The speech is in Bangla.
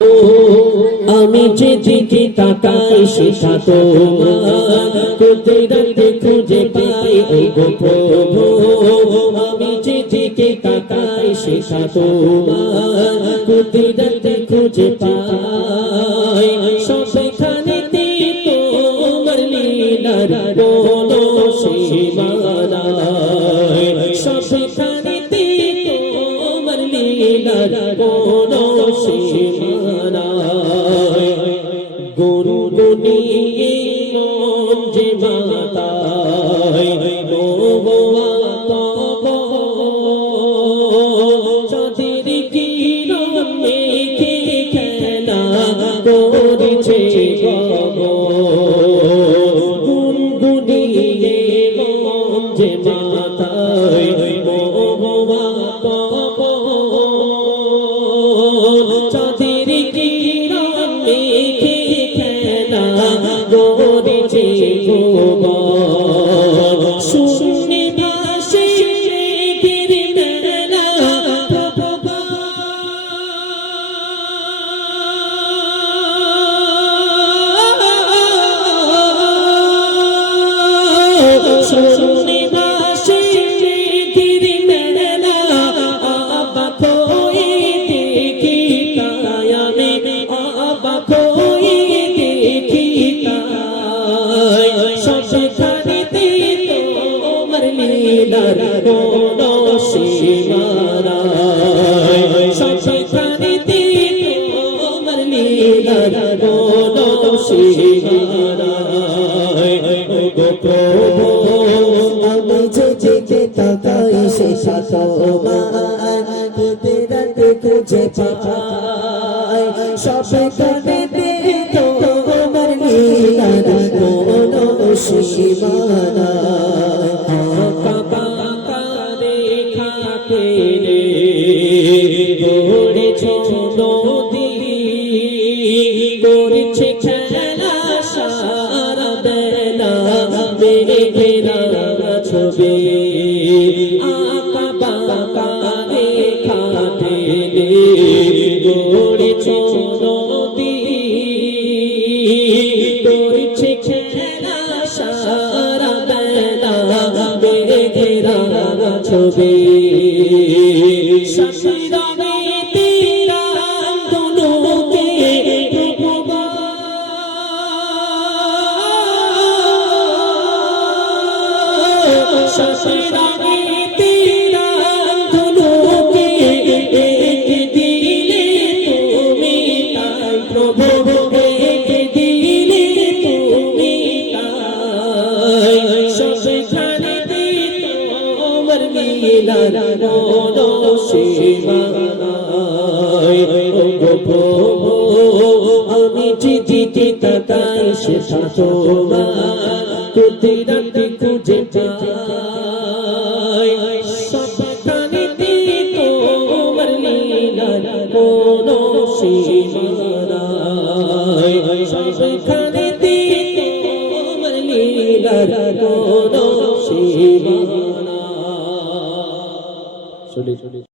আমি যেদিকে তাকাই সেটা তোমার কুদরতে খুঁজে পাই ও গো প্রভু। আমি যেদিকে তাকাই সেটা তোমার কুদরতে খুঁজে পাই। সবখানেতে তোমার লীলার কোনো সীমা নাই। সবখানেতে তোমার লীলার কোনো সীমা নাই। গুনগুনিয়ে মন যে মাতায় নোয়া তব চাঁদের কিরণ মেঘে খেলা করেছে গগন। গুনগুনিয়ে মন যে মাতায় নোয়া তব চাঁদের কিরণ মেঘে খেলা করেছে ভুবন। শূন্যে ভাসে মেঘের মেলা শূন্যে ভাসে মেঘের মেলা অবাক হয়ে দেখি তাই আমি অবাক হয়ে দেখি তাই। সবখানেতে তোমার লীলার কোনো সীমা নাই। সবখানেতে তোমার লীলার কোনো সীমা নাই। ও গো প্রভু আমি যেদিকে তাকাই সেটা তোমার কুদরতে খুঁজে পাই। সবখানেতে তোমার লীলার কোনো সীমা নাই। আঁকা বাঁকা রেখা টেনে গড়েছ নদী করছে খেলা সারা বেলা মেঘেরা ছবি। আঁকা বাঁকা রেখা টেনে গড়েছ নদী করছে খেলা সারা বেলা মেঘেরা ছবি। শশীরঙেতে রামধনুকে শশীরঙেতে রামধনুকে এঁকে দিলে তুমি তাই প্রভু। এঁকে দিলে তুমি তাই। সবখানেতে তোমার লীলার কোনো সীমা নাই। ও গো প্রভু আমি যেদিকে তাকাই সেটা তোমার কুদরতে খুঁজে পাই।